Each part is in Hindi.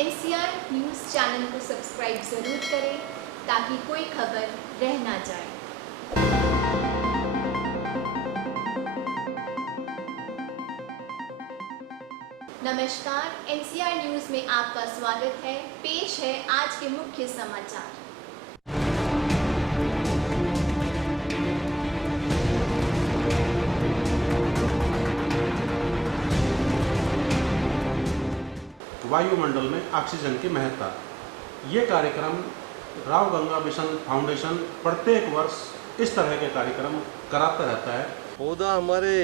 एनसीआर न्यूज़ चैनल को सब्सक्राइब ज़रूर करें ताकि कोई खबर रह ना जाए। नमस्कार, एनसीआर न्यूज़ में आपका स्वागत है। पेश है आज के मुख्य समाचार। वायुमंडल में ऑक्सीजन की महत्ता। ये कार्यक्रम राव गंगा मिशन फाउंडेशन प्रत्येक वर्ष इस तरह के कार्यक्रम कराता रहता है। पौधा हमारे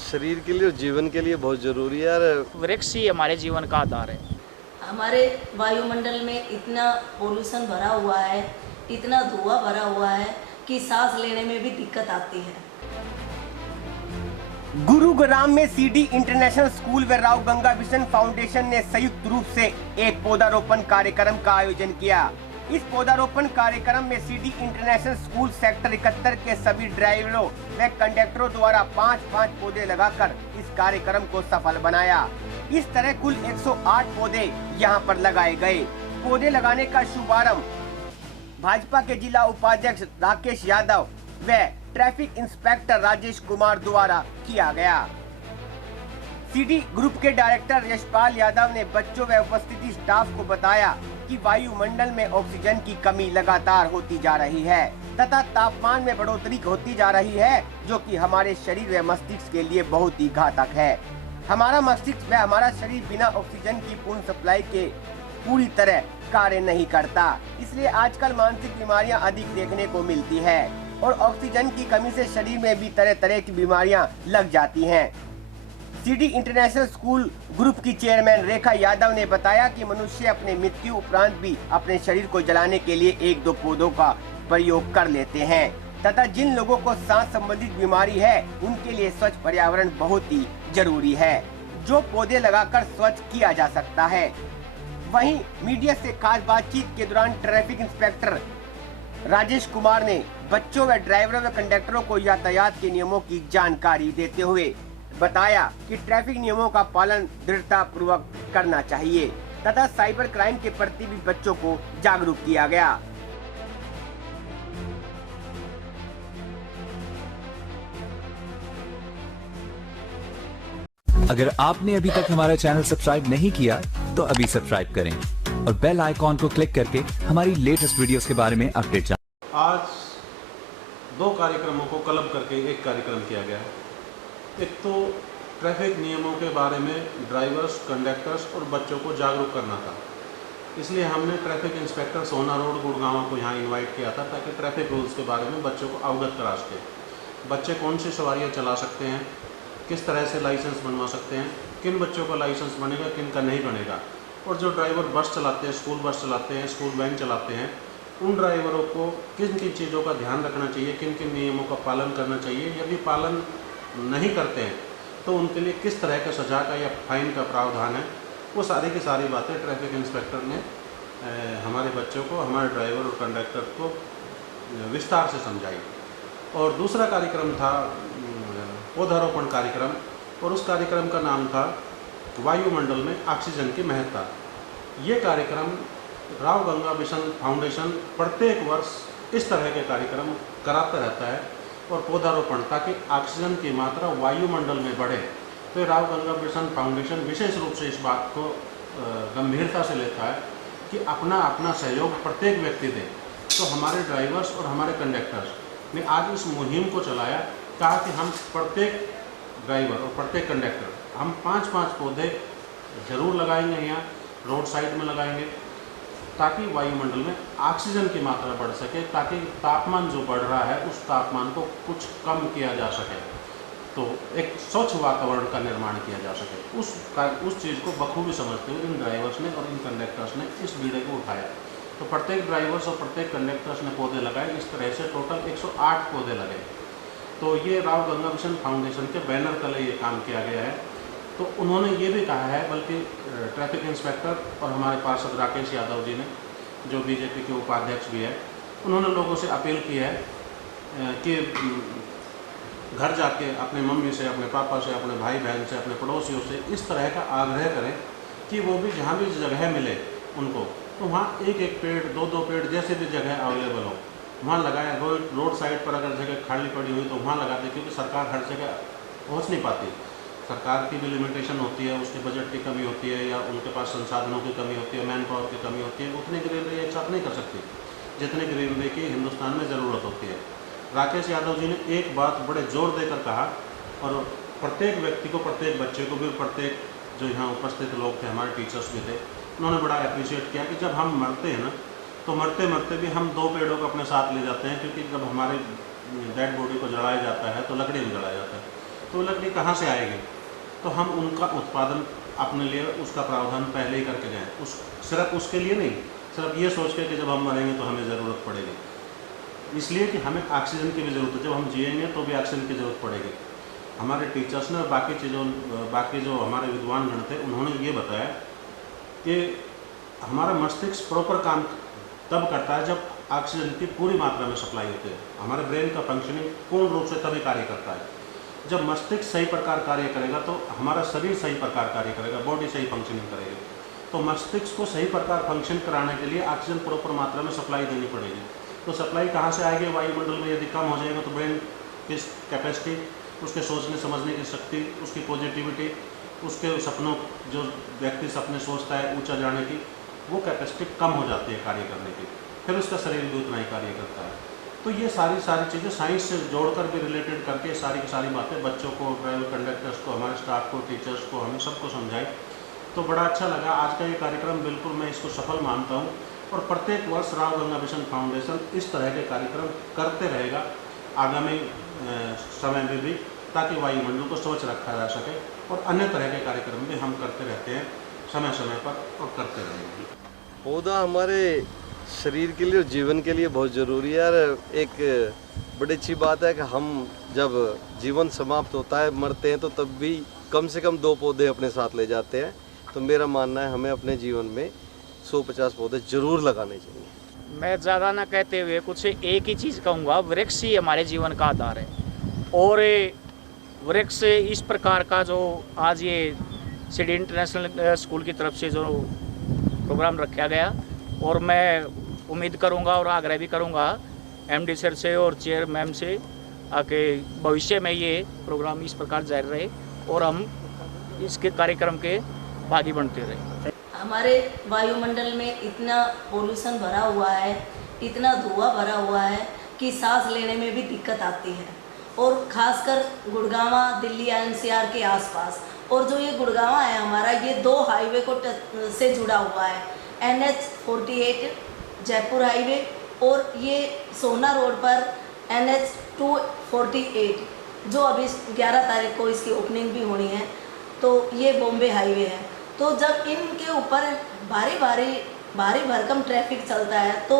शरीर के लिए और जीवन के लिए बहुत जरूरी है यार। वृक्ष ही हमारे जीवन का आधार है। हमारे वायुमंडल में इतना पोल्यूशन भरा हुआ है, इतना धुआं भरा हुआ है कि सांस लेने में भी दिक्कत आती है। गुरुग्राम में सीडी इंटरनेशनल स्कूल व राव गंगा मिशन फाउंडेशन ने संयुक्त रूप से एक पौधारोपण कार्यक्रम का आयोजन किया। इस पौधारोपण कार्यक्रम में सीडी इंटरनेशनल स्कूल सेक्टर 71 के सभी ड्राइवरों व कंडक्टरों द्वारा 5-5 पौधे लगाकर इस कार्यक्रम को सफल बनाया। इस तरह कुल 108 पौधे यहां पर लगाए गए। पौधे लगाने का शुभारंभ भाजपा के जिला उपाध्यक्ष राकेश यादव व ट्रैफिक इंस्पेक्टर राजेश कुमार द्वारा किया गया। सीडी ग्रुप के डायरेक्टर यशपाल यादव ने बच्चों व उपस्थिति स्टाफ को बताया कि वायुमंडल में ऑक्सीजन की कमी लगातार होती जा रही है तथा तापमान में बढ़ोतरी होती जा रही है, जो कि हमारे शरीर व मस्तिष्क के लिए बहुत ही घातक है। हमारा मस्तिष्क व हमारा शरीर बिना ऑक्सीजन की पूर्ण सप्लाई के पूरी तरह कार्य नहीं करता, इसलिए आजकल मानसिक बीमारियां अधिक देखने को मिलती है और ऑक्सीजन की कमी से शरीर में भी तरह तरह की बीमारियां लग जाती हैं। सीडी इंटरनेशनल स्कूल ग्रुप की चेयरमैन रेखा यादव ने बताया कि मनुष्य अपने मृत्यु उपरांत भी अपने शरीर को जलाने के लिए 1-2 पौधों का प्रयोग कर लेते हैं तथा जिन लोगों को सांस संबंधित बीमारी है उनके लिए स्वच्छ पर्यावरण बहुत ही जरूरी है, जो पौधे लगाकर स्वच्छ किया जा सकता है। वहीं मीडिया से खास बातचीत के दौरान ट्रैफिक इंस्पेक्टर राजेश कुमार ने बच्चों व ड्राइवरों व कंडक्टरों को यातायात के नियमों की जानकारी देते हुए बताया कि ट्रैफिक नियमों का पालन दृढ़ता पूर्वक करना चाहिए तथा साइबर क्राइम के प्रति भी बच्चों को जागरूक किया गया। अगर आपने अभी तक हमारा चैनल सब्सक्राइब नहीं किया तो अभी सब्सक्राइब करें और बेल आइकॉन को क्लिक करके हमारी लेटेस्ट वीडियोस के बारे में अपडेट जानें। आज 2 कार्यक्रमों को क्लब करके एक कार्यक्रम किया गया है। एक तो ट्रैफिक नियमों के बारे में ड्राइवर्स, कंडक्टर्स और बच्चों को जागरूक करना था, इसलिए हमने ट्रैफिक इंस्पेक्टर सोना रोड गुड़गांव को यहाँ इनवाइट किया था ताकि ट्रैफिक रूल्स के बारे में बच्चों को अवगत करा सके। बच्चे कौन सी सवारियाँ चला सकते हैं, किस तरह से लाइसेंस बनवा सकते हैं, किन बच्चों का लाइसेंस बनेगा, किन का नहीं बनेगा, और जो ड्राइवर बस चलाते हैं, स्कूल बस चलाते हैं, स्कूल वैन चलाते हैं, उन ड्राइवरों को किन किन चीज़ों का ध्यान रखना चाहिए, किन किन नियमों का पालन करना चाहिए। यदि पालन नहीं करते हैं तो उनके लिए किस तरह का सजा का या फाइन का प्रावधान है, वो सारी की सारी बातें ट्रैफिक इंस्पेक्टर ने हमारे बच्चों को, हमारे ड्राइवर और कंडक्टर को विस्तार से समझाई। और दूसरा कार्यक्रम था पौधारोपण कार्यक्रम, और उस कार्यक्रम का नाम था वायुमंडल में ऑक्सीजन की महत्ता। ये कार्यक्रम राव गंगा मिशन फाउंडेशन प्रत्येक वर्ष इस तरह के कार्यक्रम कराता रहता है और पौधारोपण, ताकि ऑक्सीजन की मात्रा वायुमंडल में बढ़े। तो राव गंगा मिशन फाउंडेशन विशेष रूप से इस बात को गंभीरता से लेता है कि अपना अपना सहयोग प्रत्येक व्यक्ति दे। तो हमारे ड्राइवर्स और हमारे कंडक्टर्स ने आज इस मुहिम को चलाया, कहा कि हम प्रत्येक ड्राइवर और प्रत्येक कंडक्टर हम 5-5 पौधे ज़रूर लगाएंगे, यहाँ रोड साइड में लगाएंगे, ताकि वायुमंडल में ऑक्सीजन की मात्रा बढ़ सके, ताकि तापमान जो बढ़ रहा है उस तापमान को कुछ कम किया जा सके, तो एक स्वच्छ वातावरण का निर्माण किया जा सके। उस चीज़ को बखूबी समझते हुए इन ड्राइवर्स ने और इन कंडक्टर्स ने इस बीड़े को उठाया। तो प्रत्येक ड्राइवर्स और प्रत्येक कंडक्टर्स ने पौधे लगाए। इस तरह से टोटल 108 पौधे लगे। तो ये राव गंगा मिशन फाउंडेशन के बैनर तले ये काम किया गया है। तो उन्होंने ये भी कहा है, बल्कि ट्रैफिक इंस्पेक्टर और हमारे पार्षद राकेश यादव जी ने, जो बीजेपी के उपाध्यक्ष भी है, उन्होंने लोगों से अपील की है कि घर जाके अपने मम्मी से, अपने पापा से, अपने भाई बहन से, अपने पड़ोसियों से इस तरह का आग्रह करें कि वो भी जहाँ भी जगह मिले उनको, तो वहाँ एक एक पेड़, दो दो पेड़, जैसे भी जगह अवेलेबल हो वहाँ लगाए। रोड साइड पर अगर जगह खाली पड़ी हुई तो वहाँ लगा दे, क्योंकि सरकार हर जगह पहुँच नहीं पाती। सरकार की भी लिमिटेशन होती है, उसके बजट की कमी होती है, या उनके पास संसाधनों की कमी होती है, मैन पावर की कमी होती है। उतने की रेलवे एक साथ नहीं कर सकती जितने की रेलवे की हिंदुस्तान में ज़रूरत होती है। राकेश यादव जी ने एक बात बड़े जोर देकर कहा, और प्रत्येक व्यक्ति को, प्रत्येक बच्चे को भी, प्रत्येक जो यहाँ उपस्थित लोग थे, हमारे टीचर्स भी थे, उन्होंने बड़ा अप्रिशिएट किया कि जब हम मरते हैं ना, तो मरते मरते भी हम 2 पेड़ों को अपने साथ ले जाते हैं, क्योंकि जब हमारे डेड बॉडी को जलाया जाता है तो लकड़ी में जलाया जाता है, तो लकड़ी कहाँ से आएगी? तो हम उनका उत्पादन अपने लिए, उसका प्रावधान पहले ही करके जाएँ। सिर्फ उसके लिए नहीं, सिर्फ ये सोच के कि जब हम मरेंगे तो हमें ज़रूरत पड़ेगी, इसलिए कि हमें ऑक्सीजन की भी ज़रूरत है। जब हम जिएंगे तो भी ऑक्सीजन की ज़रूरत पड़ेगी। हमारे टीचर्स ने, बाकी जो हमारे विद्वान गण थे, उन्होंने ये बताया कि हमारा मस्तिष्क प्रॉपर काम तब करता है जब ऑक्सीजन की पूरी मात्रा में सप्लाई होती है। हमारे ब्रेन का फंक्शनिंग पूर्ण रूप से तभी कार्य करता है जब मस्तिष्क सही प्रकार कार्य करेगा, तो हमारा शरीर सही प्रकार कार्य करेगा, बॉडी सही फंक्शनिंग करेगी। तो मस्तिष्क को सही प्रकार फंक्शन कराने के लिए ऑक्सीजन प्रॉपर मात्रा में सप्लाई देनी पड़ेगी। तो सप्लाई कहाँ से आएगी? वायुमंडल में यदि कम हो जाएगा तो ब्रेन की कैपेसिटी, उसके सोचने समझने की शक्ति, उसकी पॉजिटिविटी, उसके सपनों, जो व्यक्ति सपने सोचता है ऊंचा जाने की, वो कैपेसिटी कम हो जाती है कार्य करने की, फिर उसका शरीर भी उतना ही कार्य करता है। तो ये सारी चीज़ें साइंस से जोड़कर भी रिलेटेड करके सारी की सारी बातें बच्चों को, ड्राइवर कंडक्टर्स को, हमारे स्टाफ को, टीचर्स को, हम सबको समझाई। तो बड़ा अच्छा लगा आज का ये कार्यक्रम। बिल्कुल मैं इसको सफल मानता हूँ, और प्रत्येक वर्ष राव गंगा मिशन फाउंडेशन इस तरह के कार्यक्रम करते रहेगा आगामी समय में भी, ताकि वायुमंडल को स्वच्छ रखा जा सके। और अन्य तरह के कार्यक्रम भी हम करते रहते हैं समय समय पर, और करते रहेंगे। पौधा हमारे शरीर के लिए और जीवन के लिए बहुत ज़रूरी है यार। एक बड़ी अच्छी बात है कि हम जब जीवन समाप्त होता है, मरते हैं, तो तब भी कम से कम 2 पौधे अपने साथ ले जाते हैं। तो मेरा मानना है हमें अपने जीवन में 150 पौधे जरूर लगाने चाहिए। मैं ज़्यादा ना कहते हुए कुछ एक ही चीज़ कहूँगा, वृक्ष ही हमारे जीवन का आधार है। और वृक्ष इस प्रकार का जो आज ये सिटी इंटरनेशनल स्कूल की तरफ से जो प्रोग्राम रखा गया, और मैं उम्मीद करूँगा और आग्रह भी करूँगा MD सर से और चेयर मैम से आके भविष्य में ये प्रोग्राम इस प्रकार जारी रहे और हम इसके कार्यक्रम के भागी बनते रहे। हमारे वायुमंडल में इतना पोल्यूशन भरा हुआ है, इतना धुआं भरा हुआ है कि सांस लेने में भी दिक्कत आती है। और खासकर गुड़गांव, दिल्ली NCR के आसपास, और जो ये गुड़गांव है हमारा, ये 2 हाईवे को से जुड़ा हुआ है, NH48 जयपुर हाईवे, और ये सोना रोड पर NH248 जो अभी 11 तारीख को इसकी ओपनिंग भी होनी है। तो ये बॉम्बे हाईवे है। तो जब इनके ऊपर भारी भरकम ट्रैफिक चलता है, तो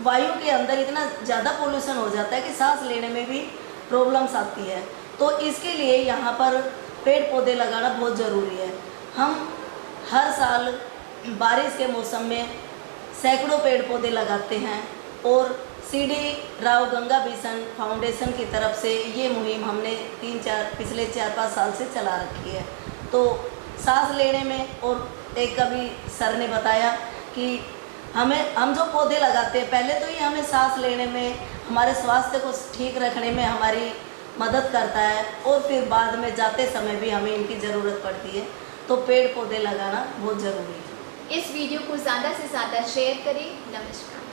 वायु के अंदर इतना ज़्यादा पोल्यूशन हो जाता है कि सांस लेने में भी प्रॉब्लम्स आती है। तो इसके लिए यहाँ पर पेड़ पौधे लगाना बहुत ज़रूरी है। हम हर साल बारिश के मौसम में सैकड़ों पेड़ पौधे लगाते हैं, और CD Rao Ganga mission foundation की तरफ से ये मुहिम हमने पिछले 4-5 साल से चला रखी है। तो सांस लेने में, और एक कभी सर ने बताया कि हम जो पौधे लगाते हैं, पहले तो ये हमें सांस लेने में, हमारे स्वास्थ्य को ठीक रखने में हमारी मदद करता है, और फिर बाद में जाते समय भी हमें इनकी ज़रूरत पड़ती है। तो पेड़ पौधे लगाना बहुत ज़रूरी है। इस वीडियो को ज़्यादा से ज़्यादा शेयर करें। नमस्कार।